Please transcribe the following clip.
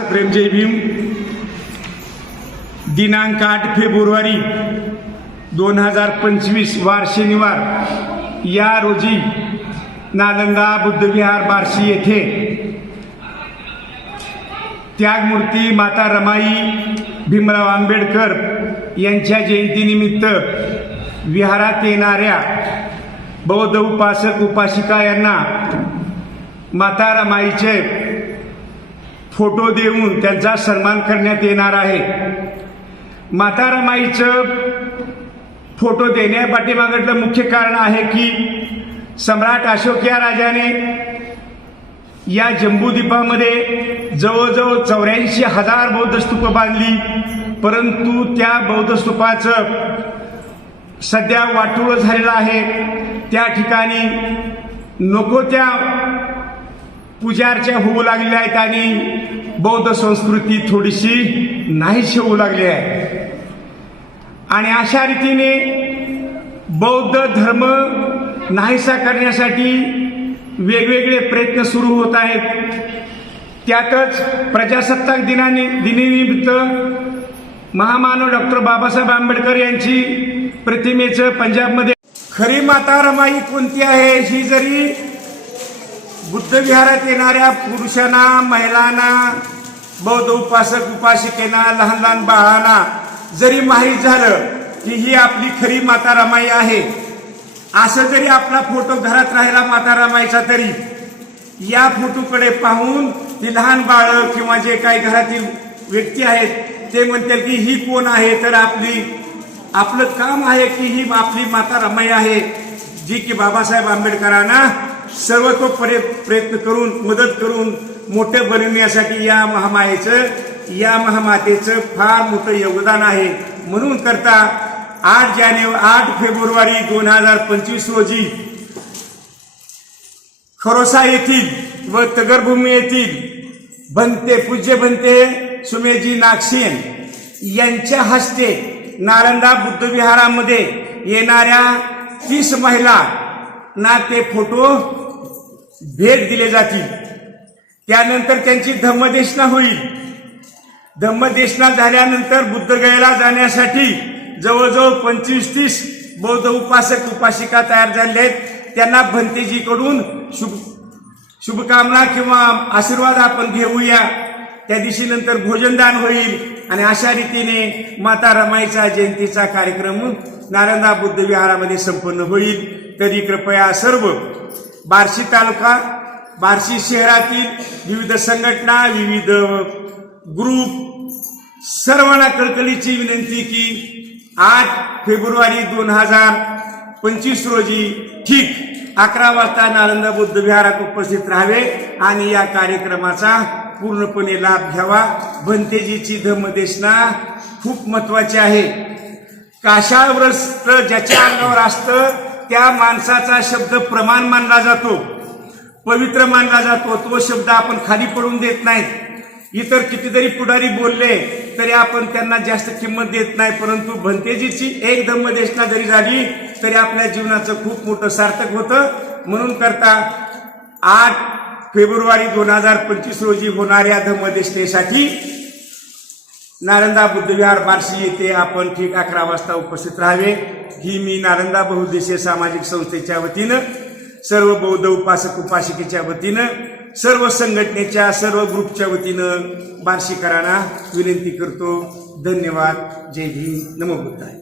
प्रेम जय भीम दिनांक आठ फेब्रुवारी दोन हजार पंचवीस वार शनिवार. या रोजी नालंदा बुद्धविहार बार्शी येथे त्यागमूर्ती माता रमाई भीमराव आंबेडकर यांच्या जयंतीनिमित्त विहारात येणाऱ्या बौद्ध उपासक उपासिका यांना माता रमाईचे फोटो देऊन त्यांचा सन्मान करण्यात येणार आहे. माता रमाईचं फोटो देण्यापाठीमागातलं मुख्य कारण आहे की सम्राट अशोक या राजाने या जम्बूद्वीपामध्ये जवळजवळ चौऱ्याऐंशी हजार बौद्ध स्तूप बांधली. परंतु त्या बौद्ध स्तूपाचं सध्या वाटोळं झालेलं आहे. त्या ठिकाणी नको त्या पूजार्च्या होऊ लागल्या आहेत आणि बौद्ध संस्कृती थोडीशी नाहीशी होऊ लागली आहे. आणि अशा रीतीने बौद्ध धर्म नाहीसा करण्यासाठी वेगवेगळे प्रयत्न सुरू होत आहेत. त्यातच प्रजासत्ताक दिनानि दिनानिमित्त महामानव डॉक्टर बाबासाहेब आंबेडकर यांची प्रतिमेचं पंजाबमध्ये खरी माता रमाई कोणती आहे? ही जरी बुद्ध विहारात येणाऱ्या पुरुषांना महिलांना बौद्ध उपासक उपासिकेना लहान लहान बाळांना जरी माहीत झालं की ही आपली खरी माता रमाई आहे असं जरी आपला फोटो घरात राहिला माता रमाईचा तरी या फोटोकडे पाहून ती लहान बाळ किंवा जे काही घरातील व्यक्ती आहेत ते म्हणतील की ही कोण आहे? तर आपली आपलं काम आहे की ही आपली माता रमाई आहे जी की बाबासाहेब आंबेडकरांना सर्वतोपरी प्रयत्न करून मदत करून मोठं बनवण्यासाठी या महामायेचं या महामातेचं फार मोठं योगदान आहे. म्हणून करता आठ जानेवारी आठ फेब्रुवारी दोन हजार पंचवीस रोजी खरोसा येथील व तगरभूमी येथील बनते पूज्य बनते सुमेजी नागसेन यांच्या हस्ते नालंदा बुद्धविहारामध्ये येणाऱ्या तीस महिला ना ते फोटो भेट दिले जातील. त्यानंतर त्यांची धम्मदेशना होईल. धम्मदेशना झाल्यानंतर बुद्धगयेला जाण्यासाठी जवळजवळ पंचवीस तीस बौद्ध उपासक उपासिका तयार झाले आहेत. त्यांना भंतेजीकडून शुभ शुभकामना किंवा आशीर्वाद आपण घेऊया. त्या दिवशी नंतर भोजनदान होईल आणि अशा रीतीने माता रमाईचा जयंतीचा कार्यक्रम नारंदा बुद्ध विहारामध्ये संपन्न होईल. तरी कृपया सर्व बार्शी तालुका बार्शी शहरातील विविध संघटना विविध ग्रुप सर्वांना कळकळीची विनंती की आठ फेब्रुवारी दोन हजार पंचवीस रोजी ठीक अकरा वाजता नालंदा बुद्ध विहारात उपस्थित राहावे आणि या कार्यक्रमाचा पूर्णपणे लाभ घ्यावा. भंतेजीची धम्मदेशना खूप महत्वाची आहे. काशाग्रस्त ज्याच्या अंगावर असतं त्या माणसाचा शब्द प्रमाण मानला जातो पवित्र मानला जातो तो शब्द आपण खाली पडून देत नाहीत इतर कितीतरी पुढारी बोलले तरी आपण त्यांना जास्त किंमत देत नाही परंतु भंतेजीची एक धम्मदेशना जरी झाली तरी आपल्या जीवनाचं खूप मोठं सार्थक होतं. म्हणून करता आठ फेब्रुवारी दोन हजार पंचवीस रोजी होणाऱ्या धम्मदेशनेसाठी नालंदा बुद्धविहार बार्शी येथे आपण ठीक अकरा वाजता उपस्थित राहावे. ही मी नालंदा बहुद्देशीय सामाजिक संस्थेच्या वतीनं सर्व बौद्ध उपासक उपासिकेच्या वतीनं सर्व संघटनेच्या सर्व ग्रुपच्या वतीनं बार्शीकरांना विनंती करतो. धन्यवाद. जय भीम नमो बुद्धाय.